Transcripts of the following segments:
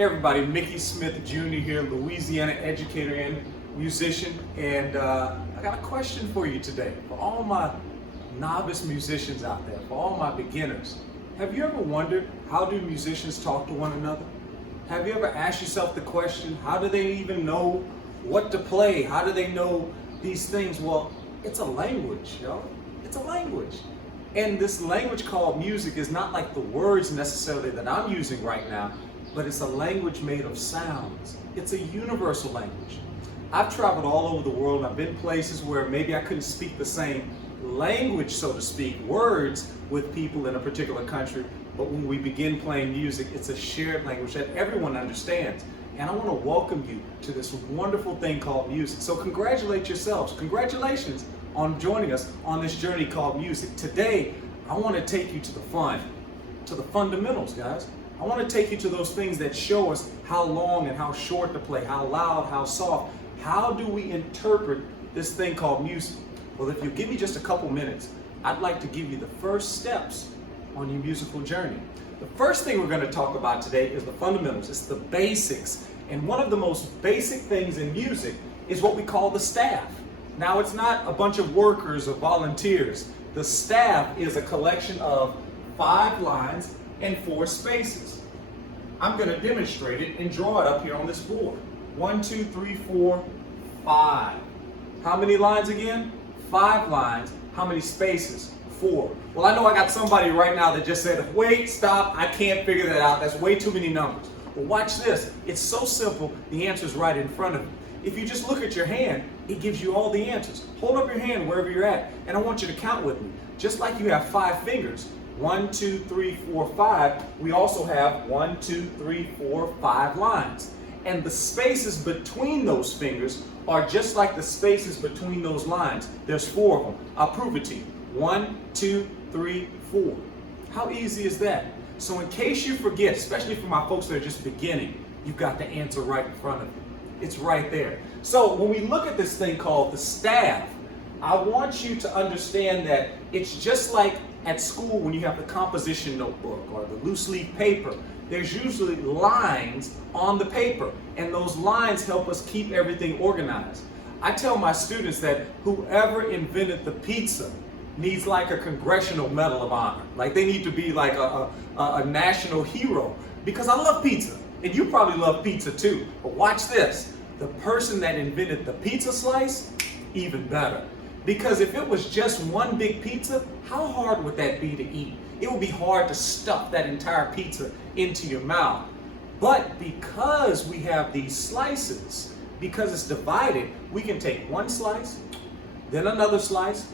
Hey everybody, Mickey Smith Jr. here, Louisiana educator and musician, and I got a question for you today. For all my novice musicians out there, for all my beginners, have you ever wondered, how do musicians talk to one another? Have you ever asked yourself the question, how do they even know what to play? How do they know these things? Well, it's a language, yo. It's a language. And this language called music is not like the words necessarily that I'm using right now, but it's a language made of sounds. It's a universal language. I've traveled all over the world, and I've been places where maybe I couldn't speak the same language, so to speak, words with people in a particular country, but when we begin playing music, it's a shared language that everyone understands. And I want to welcome you to this wonderful thing called music. So congratulate yourselves. Congratulations on joining us on this journey called music. Today, I want to take you to the fun, to the fundamentals, guys. I want to take you to those things that show us how long and how short to play, how loud, how soft. How do we interpret this thing called music? Well, if you give me just a couple minutes, I'd like to give you the first steps on your musical journey. The first thing we're going to talk about today is the fundamentals. It's the basics. And one of the most basic things in music is what we call the staff. Now, it's not a bunch of workers or volunteers. The staff is a collection of 5 lines and 4 spaces. I'm going to demonstrate it and draw it up here on this board. 1, 2, 3, 4, 5. How many lines again? 5 lines. How many spaces? 4. Well, I know I got somebody right now that just said, wait, stop, I can't figure that out. That's way too many numbers. Well, watch this. It's so simple. The answer's right in front of you. If you just look at your hand, it gives you all the answers. Hold up your hand wherever you're at, and I want you to count with me. Just like you have 5 fingers, 1, 2, 3, 4, 5, we also have 1, 2, 3, 4, 5 lines. And the spaces between those fingers are just like the spaces between those lines. There's 4 of them. I'll prove it to you. 1, 2, 3, 4. How easy is that? So in case you forget, especially for my folks that are just beginning, you've got the answer right in front of you. It's right there. So when we look at this thing called the staff, I want you to understand that it's just like at school when you have the composition notebook or the loose leaf paper. There's usually lines on the paper, and those lines help us keep everything organized. I tell my students that whoever invented the pizza needs like a congressional medal of honor. Like they need to be like a national hero, because I love pizza. And you probably love pizza too. But watch this. The person that invented the pizza slice, even better. Because if it was just one big pizza, how hard would that be to eat? It would be hard to stuff that entire pizza into your mouth. But because we have these slices, because it's divided, we can take one slice, then another slice,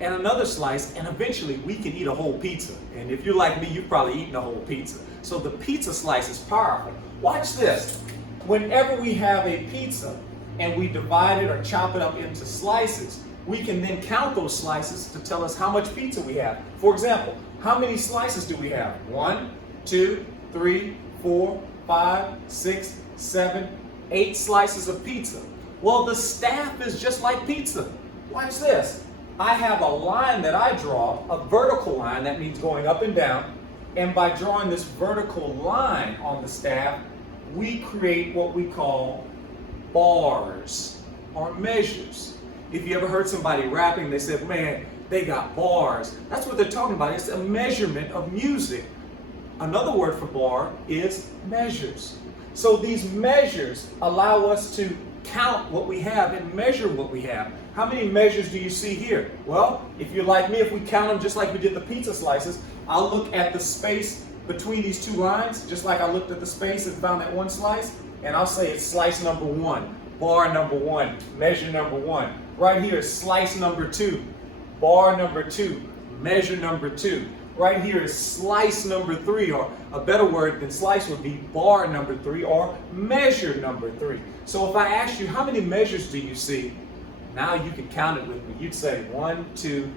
and another slice, and eventually we can eat a whole pizza. And if you're like me, you've probably eaten a whole pizza. So the pizza slice is powerful. Watch this. Whenever we have a pizza and we divide it or chop it up into slices, we can then count those slices to tell us how much pizza we have. For example, how many slices do we have? 1, 2, 3, 4, 5, 6, 7, 8 slices of pizza. Well, the staff is just like pizza. Watch this. I have a line that I draw, a vertical line, that means going up and down. And by drawing this vertical line on the staff, we create what we call bars or measures. If you ever heard somebody rapping, they said, man, they got bars. That's what they're talking about. It's a measurement of music. Another word for bar is measures. So these measures allow us to count what we have and measure what we have. How many measures do you see here? Well, if you're like me, if we count them just like we did the pizza slices, I'll look at the space between these 2 lines, just like I looked at the space and found that one slice, and I'll say it's slice number 1, bar number 1, measure number 1. Right here is slice number 2, bar number 2, measure number 2. Right here is slice number 3, or a better word than slice would be bar number 3 or measure number 3. So if I asked you, how many measures do you see? Now you can count it with me. You'd say 1, 2,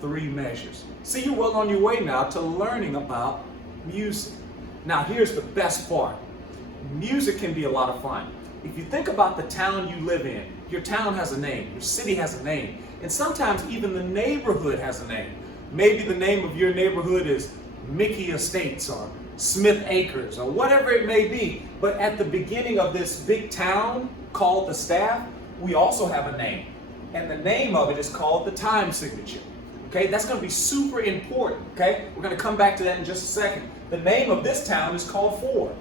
3 measures. See, you're well on your way now to learning about music. Now here's the best part. Music can be a lot of fun. If you think about the town you live in, your town has a name, your city has a name, and sometimes even the neighborhood has a name. Maybe the name of your neighborhood is Mickey Estates or Smith Acres or whatever it may be. But at the beginning of this big town called the staff, we also have a name. And the name of it is called the time signature. Okay, that's going to be super important. Okay, we're going to come back to that in just a second. The name of this town is called Ford.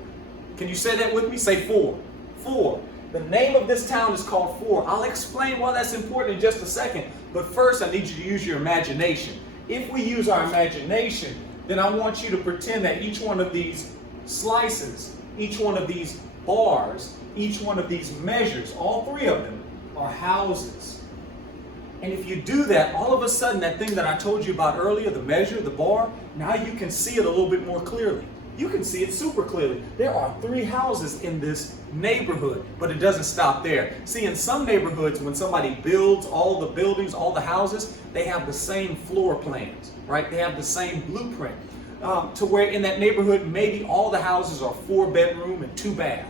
Can you say that with me? Say Ford. Ford. The name of this town is called Ford. I'll explain why that's important in just a second. But first, I need you to use your imagination. If we use our imagination, then I want you to pretend that each one of these slices, each one of these bars, each one of these measures, all three of them are houses. And if you do that, all of a sudden that thing that I told you about earlier, the measure, the bar, now you can see it a little bit more clearly. You can see it super clearly. There are 3 houses in this neighborhood, but it doesn't stop there. See, in some neighborhoods, when somebody builds all the buildings, all the houses, they have the same floor plans, right? They have the same blueprint. To where in that neighborhood, maybe all the houses are 4-bedroom and 2-bath.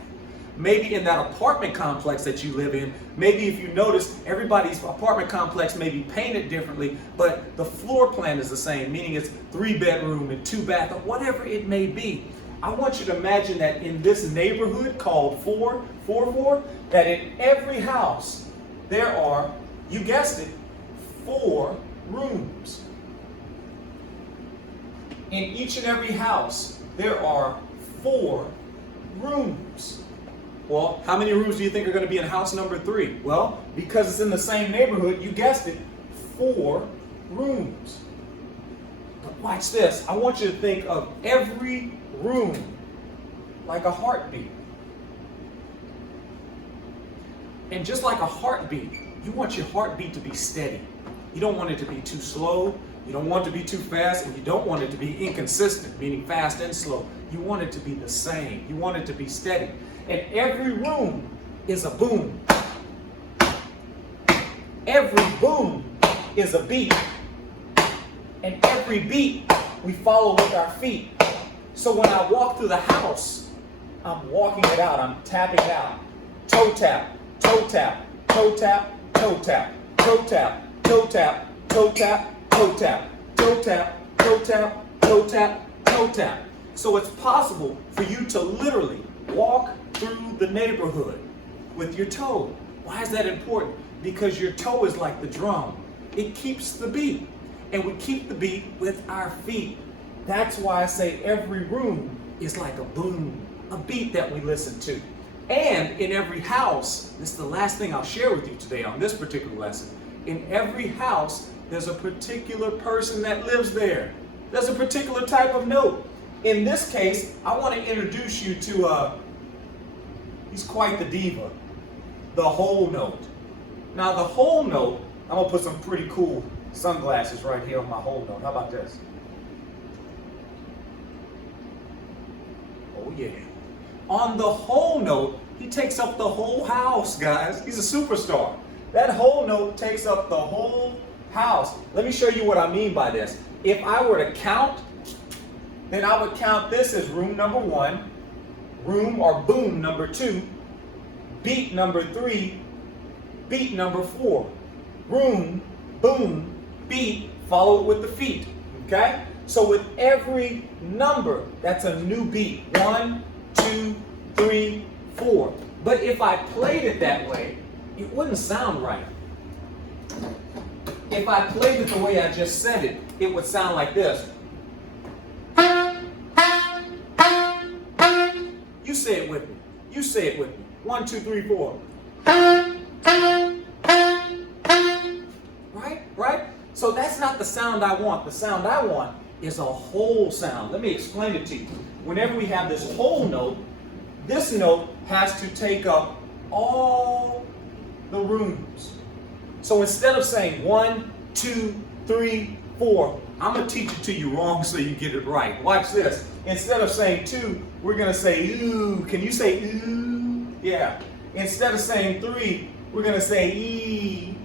Maybe in that apartment complex that you live in, maybe if you notice, everybody's apartment complex may be painted differently, but the floor plan is the same, meaning it's 3-bedroom and 2-bath, or whatever it may be. I want you to imagine that in this neighborhood called 444, that in every house there are, you guessed it, 4 rooms. In each and every house there are 4 rooms. Well, how many rooms do you think are going to be in house number 3? Well, because it's in the same neighborhood, you guessed it, 4 rooms. But watch this. I want you to think of every room like a heartbeat. And just like a heartbeat, you want your heartbeat to be steady. You don't want it to be too slow. You don't want it to be too fast, and you don't want it to be inconsistent, meaning fast and slow. You want it to be the same. You want it to be steady. And every room is a boom. Every boom is a beat. And every beat we follow with our feet. So when I walk through the house, I'm walking it out. I'm tapping out. Toe tap, toe tap, toe tap, toe tap, toe tap, toe tap, toe tap, toe tap, toe tap, toe tap, toe tap, toe tap. So it's possible for you to literally walk through the neighborhood with your toe. Why is that important? Because your toe is like the drum. It keeps the beat. And we keep the beat with our feet. That's why I say every room is like a boom, a beat that we listen to. And in every house, this is the last thing I'll share with you today on this particular lesson. In every house, there's a particular person that lives there. There's a particular type of note. In this case, I want to introduce you to, he's quite the diva, the whole note. Now the whole note, I'm going to put some pretty cool sunglasses right here on my whole note. How about this? Oh yeah. On the whole note, he takes up the whole house, guys. He's a superstar. That whole note takes up the whole house. Let me show you what I mean by this. If I were to count, then I would count this as room number 1, room or boom number 2, beat number 3, beat number 4. Room, boom, beat, follow it with the feet. Okay? So with every number, that's a new beat. 1, 2, 3, 4. But if I played it that way, it wouldn't sound right. If I played it the way I just said it, it would sound like this. You say it with me. You say it with me. 1, 2, 3, 4. Right? Right? So that's not the sound I want. The sound I want is a whole sound. Let me explain it to you. Whenever we have this whole note, this note has to take up all the rooms. So instead of saying 1, 2, 3, 4, I'm going to teach it to you wrong so you get it right. Watch this. Instead of saying 2, we're going to say ooh. Can you say ooh? Yeah. Instead of saying 3, we're going to say ee.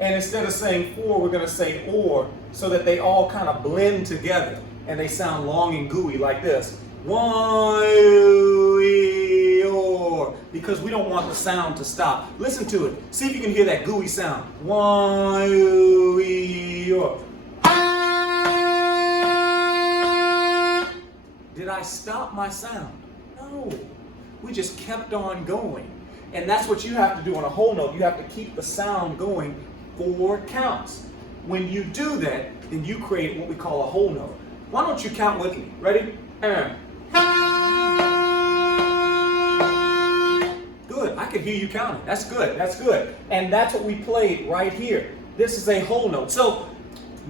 And instead of saying 4, we're going to say or, so that they all kind of blend together and they sound long and gooey like this. 1, ee, or. Because we don't want the sound to stop. Listen to it. See if you can hear that gooey sound. 1, ee, or. Did I stop my sound? No. We just kept on going. And that's what you have to do on a whole note. You have to keep the sound going 4 counts. When you do that, then you create what we call a whole note. Why don't you count with me? Ready? Good. I can hear you counting. That's good. That's good. And that's what we played right here. This is a whole note. So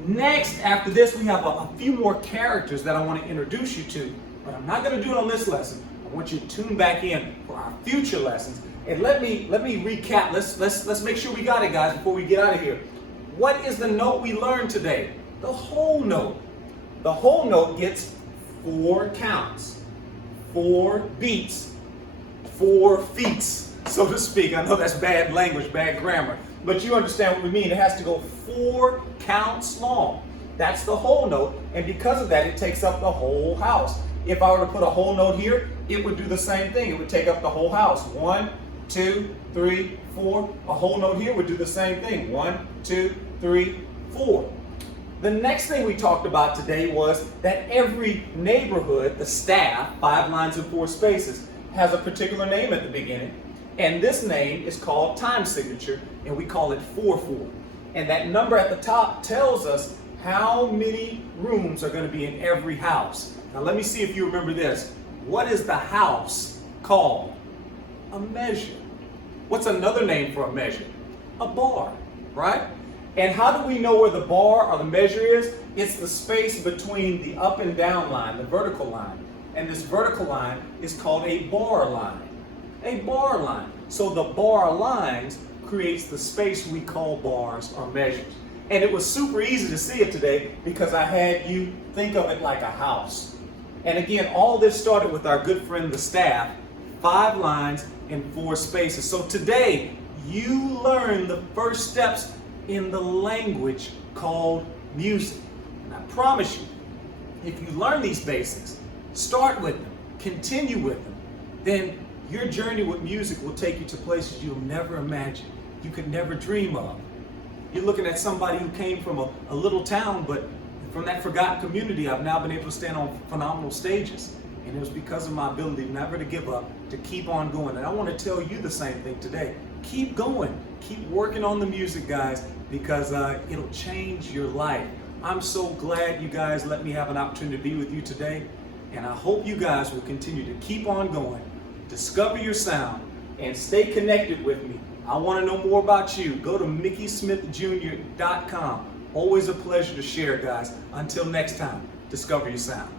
next, after this, we have a few more characters that I want to introduce you to. But I'm not going to do it on this lesson. I want you to tune back in for our future lessons. And let me recap. Let's make sure we got it, guys, before we get out of here. What is the note we learned today? The whole note. The whole note gets 4 counts, 4 beats, 4 feats, so to speak. I know that's bad language, bad grammar, but you understand what we mean. It has to go 4 counts long. That's the whole note, and because of that, it takes up the whole house. If I were to put a whole note here, it would do the same thing. It would take up the whole house. 1, 2, 3, 4. A whole note here would do the same thing. 1, 2, 3, 4. The next thing we talked about today was that every neighborhood, the staff, 5 lines and 4 spaces, has a particular name at the beginning. And this name is called time signature, and we call it 4-4. And that number at the top tells us how many rooms are going to be in every house. Now let me see if you remember this. What is the house called? A measure. What's another name for a measure? A bar, right? And how do we know where the bar or the measure is? It's the space between the up and down line, the vertical line. And this vertical line is called a bar line. A bar line. So the bar lines creates the space we call bars or measures. And it was super easy to see it today because I had you think of it like a house. And again, all this started with our good friend, the staff, 5 lines and 4 spaces. So today, you learn the first steps in the language called music. And I promise you, if you learn these basics, start with them, continue with them, then your journey with music will take you to places you'll never imagine, you could never dream of. You're looking at somebody who came from a little town, but from that forgotten community, I've now been able to stand on phenomenal stages. And it was because of my ability never to give up, to keep on going. And I want to tell you the same thing today. Keep going. Keep working on the music, guys, because it'll change your life. I'm so glad you guys let me have an opportunity to be with you today. And I hope you guys will continue to keep on going, discover your sound, and stay connected with me. I want to know more about you. Go to MickeySmithJr.com. Always a pleasure to share, guys. Until next time, discover your sound.